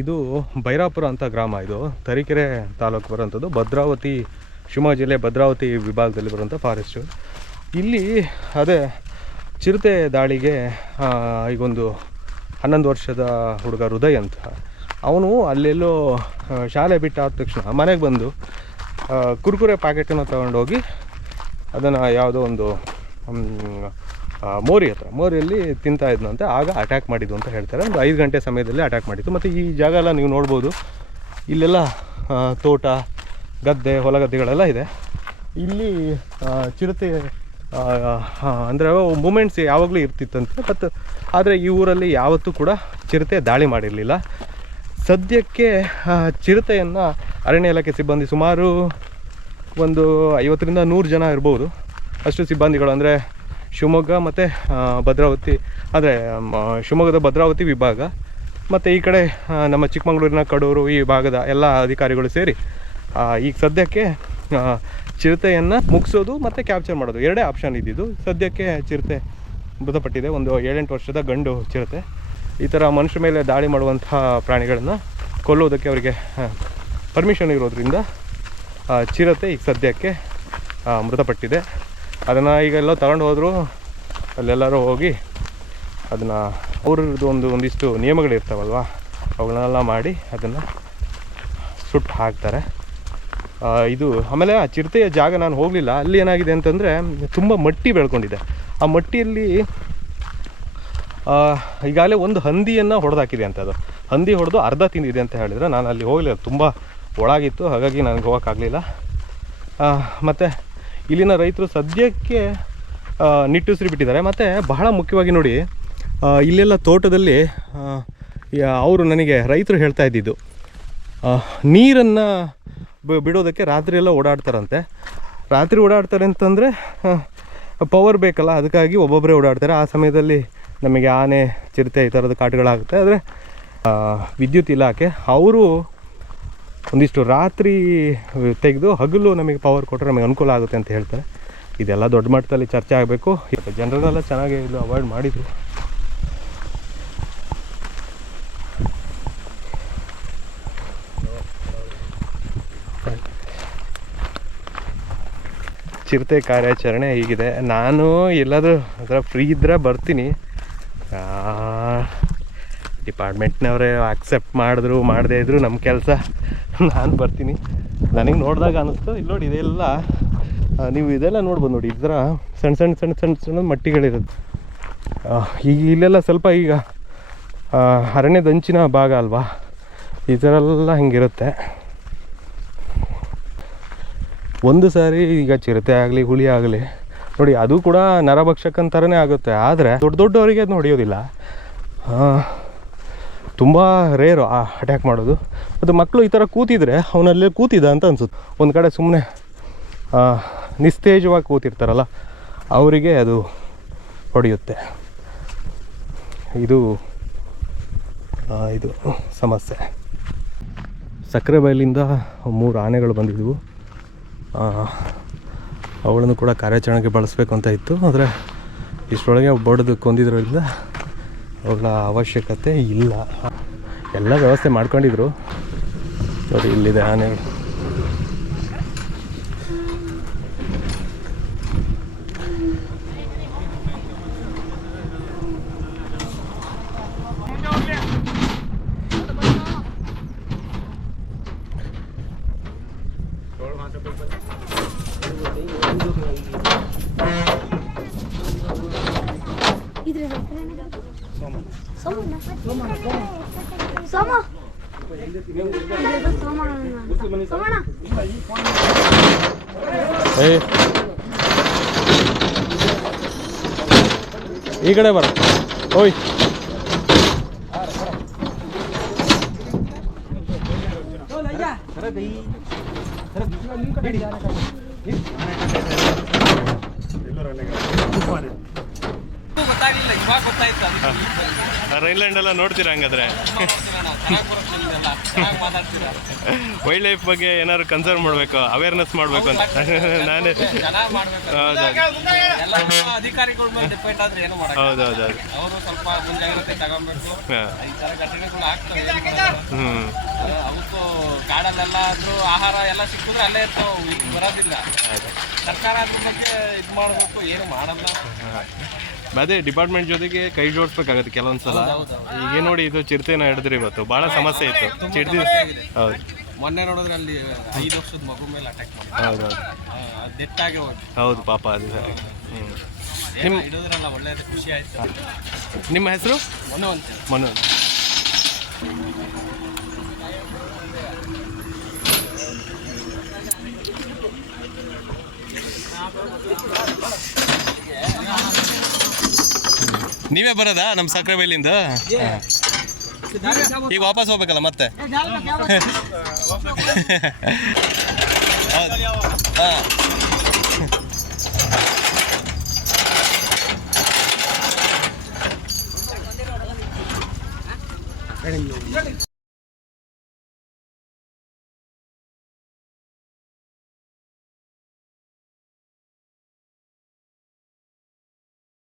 ಇದು ಬೈರಾಪುರ ಅಂತ ಗ್ರಾಮ ಇದು. ತರೀಕೆರೆ ತಾಲೂಕು ಬರುವಂಥದ್ದು. ಭದ್ರಾವತಿ, ಶಿವಮೊಗ್ಗ ಜಿಲ್ಲೆ ಭದ್ರಾವತಿ ವಿಭಾಗದಲ್ಲಿ ಬರುವಂಥ ಫಾರೆಸ್ಟು. ಇಲ್ಲಿ ಅದೇ ಚಿರತೆ ದಾಳಿಗೆ ಈಗೊಂದು ಹನ್ನೊಂದು ವರ್ಷದ ಹುಡುಗ ಹೃದಯ್ ಅಂತ. ಅವನು ಅಲ್ಲೆಲ್ಲೋ ಶಾಲೆ ಬಿಟ್ಟು ಆದ ತಕ್ಷಣ ಮನೆಗೆ ಬಂದು ಕುರ್ಕುರೆ ಪ್ಯಾಕೆಟನ್ನು ತಗೊಂಡೋಗಿ ಅದನ್ನು ಯಾವುದೋ ಒಂದು ಮೋರಿ ಹತ್ರ. ಮೋರಿಯಲ್ಲಿ ತಿಂತಾ ಇದ್ನಂತೆ, ಆಗ ಅಟ್ಯಾಕ್ ಮಾಡಿದ್ದು ಅಂತ ಹೇಳ್ತಾರೆ. ಒಂದು ಐದು ಗಂಟೆ ಸಮಯದಲ್ಲಿ ಅಟ್ಯಾಕ್ ಮಾಡಿತ್ತು ಮತ್ತು ಈ ಜಾಗ ಎಲ್ಲ ನೀವು ನೋಡ್ಬೋದು. ಇಲ್ಲೆಲ್ಲ ತೋಟ, ಗದ್ದೆ ಹೊಲ ಗದ್ದೆಗಳೆಲ್ಲ ಇದೆ. ಇಲ್ಲಿ ಚಿರತೆ ಅಂದರೆ ಮೂಮೆಂಟ್ಸ್ ಯಾವಾಗಲೂ ಇರ್ತಿತ್ತಂತೆ. ಬಟ್ ಆದರೆ ಈ ಊರಲ್ಲಿ ಯಾವತ್ತೂ ಕೂಡ ಚಿರತೆ ದಾಳಿ ಮಾಡಿರಲಿಲ್ಲ. ಸದ್ಯಕ್ಕೆ ಚಿರತೆಯನ್ನು ಅರಣ್ಯ ಇಲಾಖೆ ಸಿಬ್ಬಂದಿ ಸುಮಾರು ಒಂದು ಐವತ್ತರಿಂದ ನೂರು ಜನ ಇರ್ಬೋದು. ಅಷ್ಟು ಸಿಬ್ಬಂದಿಗಳು ಅಂದರೆ ಶಿವಮೊಗ್ಗ ಮತ್ತು ಭದ್ರಾವತಿ, ಅಂದರೆ ಶಿವಮೊಗ್ಗದ ಭದ್ರಾವತಿ ವಿಭಾಗ, ಮತ್ತು ಈ ಕಡೆ ನಮ್ಮ ಚಿಕ್ಕಮಗಳೂರಿನ ಕಡೂರು ಈ ಭಾಗದ ಎಲ್ಲ ಅಧಿಕಾರಿಗಳು ಸೇರಿ ಈಗ ಸದ್ಯಕ್ಕೆ ಚಿರತೆಯನ್ನು ಮುಗಿಸೋದು ಮತ್ತು ಕ್ಯಾಪ್ಚರ್ ಮಾಡೋದು. ಎರಡೇ ಆಪ್ಷನ್ ಇದ್ದಿದ್ದು. ಸದ್ಯಕ್ಕೆ ಚಿರತೆ ಮೃತಪಟ್ಟಿದೆ. ಒಂದು ಏಳೆಂಟು ವರ್ಷದ ಗಂಡು ಚಿರತೆ. ಈ ಥರ ಮನುಷ್ಯ ಮೇಲೆ ದಾಳಿ ಮಾಡುವಂಥ ಪ್ರಾಣಿಗಳನ್ನು ಕೊಲ್ಲೋದಕ್ಕೆ ಅವರಿಗೆ ಪರ್ಮಿಷನ್ ಇರೋದ್ರಿಂದ ಚಿರತೆ ಈಗ ಸದ್ಯಕ್ಕೆ ಮೃತಪಟ್ಟಿದೆ. ಅದನ್ನು ಈಗ ಎಲ್ಲೋ ತಗೊಂಡು ಹೋದರೂ, ಅಲ್ಲೆಲ್ಲರೂ ಹೋಗಿ ಅದನ್ನು ಅವ್ರದ್ದು ಒಂದು ಒಂದಿಷ್ಟು ನಿಯಮಗಳಿರ್ತಾವಲ್ವ, ಅವುಗಳನ್ನೆಲ್ಲ ಮಾಡಿ ಅದನ್ನು ಸುಟ್ಟು ಹಾಕ್ತಾರೆ. ಇದು ಆಮೇಲೆ ಆ ಚಿರತೆಯ ಜಾಗ ನಾನು ಹೋಗಲಿಲ್ಲ. ಅಲ್ಲಿ ಏನಾಗಿದೆ ಅಂತಂದರೆ, ತುಂಬ ಮಟ್ಟಿ ಬೆಳ್ಕೊಂಡಿದೆ. ಆ ಮಟ್ಟಿಯಲ್ಲಿ ಈಗಾಗಲೇ ಒಂದು ಹಂದಿಯನ್ನು ಹೊಡೆದಾಕಿದೆ ಅಂತ ಅದು. ಹಂದಿ ಹೊಡೆದು ಅರ್ಧ ತಿಂದಿದೆ ಅಂತ ಹೇಳಿದರೆ ನಾನು ಅಲ್ಲಿ ಹೋಗಲಿಲ್ಲ. ತುಂಬ ಒಳಗಿತ್ತು, ಹಾಗಾಗಿ ನನಗೆ ಹೋಗೋಕ್ಕಾಗಲಿಲ್ಲ. ಮತ್ತು ಇಲ್ಲಿನ ರೈತರು ಸದ್ಯಕ್ಕೆ ನಿಟ್ಟುಸಿರಿ ಬಿಟ್ಟಿದ್ದಾರೆ ಮತ್ತು ಬಹಳ ಮುಖ್ಯವಾಗಿ ನೋಡಿ ಇಲ್ಲೆಲ್ಲ ತೋಟದಲ್ಲಿ ಅವರು ನನಗೆ ರೈತರು ಹೇಳ್ತಾ ಇದ್ದಿದ್ದು. ನೀರನ್ನು ಬಿಡೋದಕ್ಕೆ ರಾತ್ರಿ ಎಲ್ಲ ಓಡಾಡ್ತಾರಂತೆ. ರಾತ್ರಿ ಓಡಾಡ್ತಾರೆ ಅಂತಂದರೆ ಪವರ್ ಬೇಕಲ್ಲ, ಅದಕ್ಕಾಗಿ ಒಬ್ಬೊಬ್ಬರೇ ಓಡಾಡ್ತಾರೆ. ಆ ಸಮಯದಲ್ಲಿ ನಮಗೆ ಆನೆ, ಚಿರತೆ ಈ ಥರದ ಕಾಟುಗಳಾಗುತ್ತೆ ಆದರೆ ವಿದ್ಯುತ್ ಇಲಾಖೆ, ಅವರು ಒಂದಿಷ್ಟು ರಾತ್ರಿ ತೆಗೆದು ಹಗಲು ನಮಗೆ ಪವರ್ ಕೊಟ್ಟರೆ ನಮಗೆ ಅನುಕೂಲ ಆಗುತ್ತೆ ಅಂತ ಹೇಳ್ತಾರೆ. ಇದೆಲ್ಲ ದೊಡ್ಡ ಮಟ್ಟದಲ್ಲಿ ಚರ್ಚೆ ಆಗಬೇಕು. ಜನರಲ್ಲೆಲ್ಲ ಚೆನ್ನಾಗಿ ಇದು ಅವಾಯ್ಡ್ ಮಾಡಿದರು. ಚಿರತೆ ಕಾರ್ಯಾಚರಣೆ ಹೀಗಿದೆ. ನಾನು ಎಲ್ಲಾದರೂ ಅದರ ಫ್ರೀ ಇದ್ದರೆ ಬರ್ತೀನಿ. ಡಿಪಾರ್ಟ್ಮೆಂಟ್ನವರೇ ಆಕ್ಸೆಪ್ಟ್ ಮಾಡಿದ್ರು, ಮಾಡದೇ ಇದ್ರು ನಮ್ಮ ಕೆಲಸ. ನಾನು ಬರ್ತೀನಿ. ನನಗೆ ನೋಡಿದಾಗ ಅನ್ನಿಸ್ತು ಇಲ್ಲಿ ನೋಡಿ ಇದೆಲ್ಲ ನೀವು ಇದೆಲ್ಲ ನೋಡ್ಬೋದು ನೋಡಿ, ಇದರ ಸಣ್ಣ ಸಣ್ಣ ಸಣ್ಣ ಸಣ್ಣ ಸಣ್ಣ ಮಟ್ಟಿಗಳಿರುತ್ತೆ ಈಗ ಇಲ್ಲೆಲ್ಲ ಸ್ವಲ್ಪ ಈಗ ಅರಣ್ಯದಂಚಿನ ಭಾಗ ಅಲ್ವಾ? ಈ ಥರ ಎಲ್ಲ ಹಿಂಗಿರುತ್ತೆ? ಒಂದು ಸಾರಿ ಈಗ ಚಿರತೆ ಆಗಲಿ, ಹುಳಿ ಆಗಲಿ, ನೋಡಿ ಅದು ಕೂಡ ನರಭಕ್ಷಕನ ಥರನೇ ಆಗುತ್ತೆ. ಆದರೆ ದೊಡ್ಡ ದೊಡ್ಡವರಿಗೆ ಅದು ಹೊಡೆಯೋದಿಲ್ಲ ತುಂಬ ರೇರು ಆ ಅಟ್ಯಾಕ್ ಮಾಡೋದು. ಮತ್ತು ಮಕ್ಕಳು ಈ ಥರ ಕೂತಿದ್ರೆ ಅವನಲ್ಲಿ ಕೂತಿದ್ದ ಅಂತ ಅನ್ಸುತ್ತೆ. ಒಂದು ಕಡೆ ಸುಮ್ಮನೆ ನಿಸ್ತೇಜವಾಗಿ ಕೂತಿರ್ತಾರಲ್ಲ, ಅವರಿಗೆ ಅದು ಹೊಡೆಯುತ್ತೆ. ಇದು ಇದು ಸಮಸ್ಯೆ. ಸಕ್ಕರೆ ಬಯಲಿಂದ ಮೂರು ಆನೆಗಳು ಬಂದಿದ್ವು. ಅವಳನ್ನು ಕೂಡ ಕಾರ್ಯಾಚರಣೆಗೆ ಬಳಸಬೇಕು ಅಂತ ಇತ್ತು. ಆದರೆ ಇಷ್ಟರೊಳಗೆ ಬಡ್ದು ಕೊಂದಿದ್ರಿಂದ ಅವುಗಳ ಅವಶ್ಯಕತೆ ಇಲ್ಲ. ಎಲ್ಲ ವ್ಯವಸ್ಥೆ ಮಾಡ್ಕೊಂಡಿದ್ರು. ನೋಡಿ ಇಲ್ಲಿದೆ ಆನೆಗಳು ಇದ್ರ ಈ ಕಡೆ ಬರ. ಓಯ್ ಅದಕ್ಕೆ ರೈಲ್ಯಾಂಡ್ ಎಲ್ಲ ನೋಡ್ತೀರಾ ಹಂಗಾದ್ರೆ ಚೆನ್ನಾಗಿ ಬರುತ್ತೆ ನಿಮ್ದೆಲ್ಲ ಚೆನ್ನಾಗಿ ಮಾತಾಡ್ತೀರಾ ವೈಲ್ಡ್ ಲೈಫ್ ಬಗ್ಗೆ ಏನಾದ್ರು ಕನ್ಸರ್ನ್ ಮಾಡಬೇಕು ಅವೇರ್ನೆಸ್ ಮಾಡಬೇಕು ಅಂತ. ನಾನೇ ಹೌದೌದು ಎಲ್ಲ ಅಧಿಕಾರಿಗಳ ಮೇಲೆ ಡಿಪೆಂಡ್ ಆದ್ರೆ ಏನು ಮಾಡಕ್ ಹೌದೌದು ಅವರು ಸ್ವಲ್ಪ ಮುಂಜಾಗ್ರತೆ ತಗೊಬೇಕು. ಹಾಂ. ತರ ಘಟನೆಗಳು ಆಗ್ತವೆ. ಏನ್ ಮಾಡೋದು? ಹ್ಞೂ ಅವತ್ತು ಕಾಡಲ್ಲೆಲ್ಲ ಆದ್ರೂ ಆಹಾರ ಎಲ್ಲ ಸಿಕ್ಕಿದ್ರೆ ಅಲ್ಲೇ ಇರ್ತಾವ ಇಲ್ಲಿ ಬರೋದಿಲ್ಲ. ಸರ್ಕಾರ ಅದ್ರ ಬಗ್ಗೆ ಇದು ಮಾಡಬೇಕು ಏನು ಮಾಡಲ್ಲ. ಅದೇ ಡಿಪಾರ್ಟ್ಮೆಂಟ್ ಜೊತೆಗೆ ಕೈ ಜೋಡಿಸ್ಬೇಕಾಗತ್ತೆ ಕೆಲವೊಂದ್ಸಲ. ಈಗ ನೋಡಿ ಇದು ಚಿರತೆನ ಹಿಡಿದ್ರಿ ಇವತ್ತು. ಬಹಳ ಸಮಸ್ಯೆ ಇತ್ತು. ಚಿಡ್ದಿ ಹೌದು. ಮೊನ್ನೆ ನೋಡಿದ್ರೆ ಅಲ್ಲಿ ಐದು ವರ್ಷದ ಮಗು ಮೇಲೆ ಅಟ್ಯಾಕ್ ಹೌದೌದು ಡೆತ್ ಆಗಿ ಹೋಗಿ ಹೌದು ಪಾಪ ಅದು ಹ್ಞೂ ಏನೋ ಹಿಡಿದ್ರಲ್ಲ ಒಳ್ಳೇದು ಖುಷಿ ಆಯ್ತು. ನಿಮ್ಮ ಹೆಸರು? ಮೊನ್ನೆ ಮನು. ನೀವೇ ಬರೋದಾ ನಮ್ಮ ಸಕ್ಕರೆ ಬೈಲಿಂದ? ಈಗ ವಾಪಸ್ ಹೋಗ್ಬೇಕಲ್ಲ ಮತ್ತೆ? ಹಾಂ.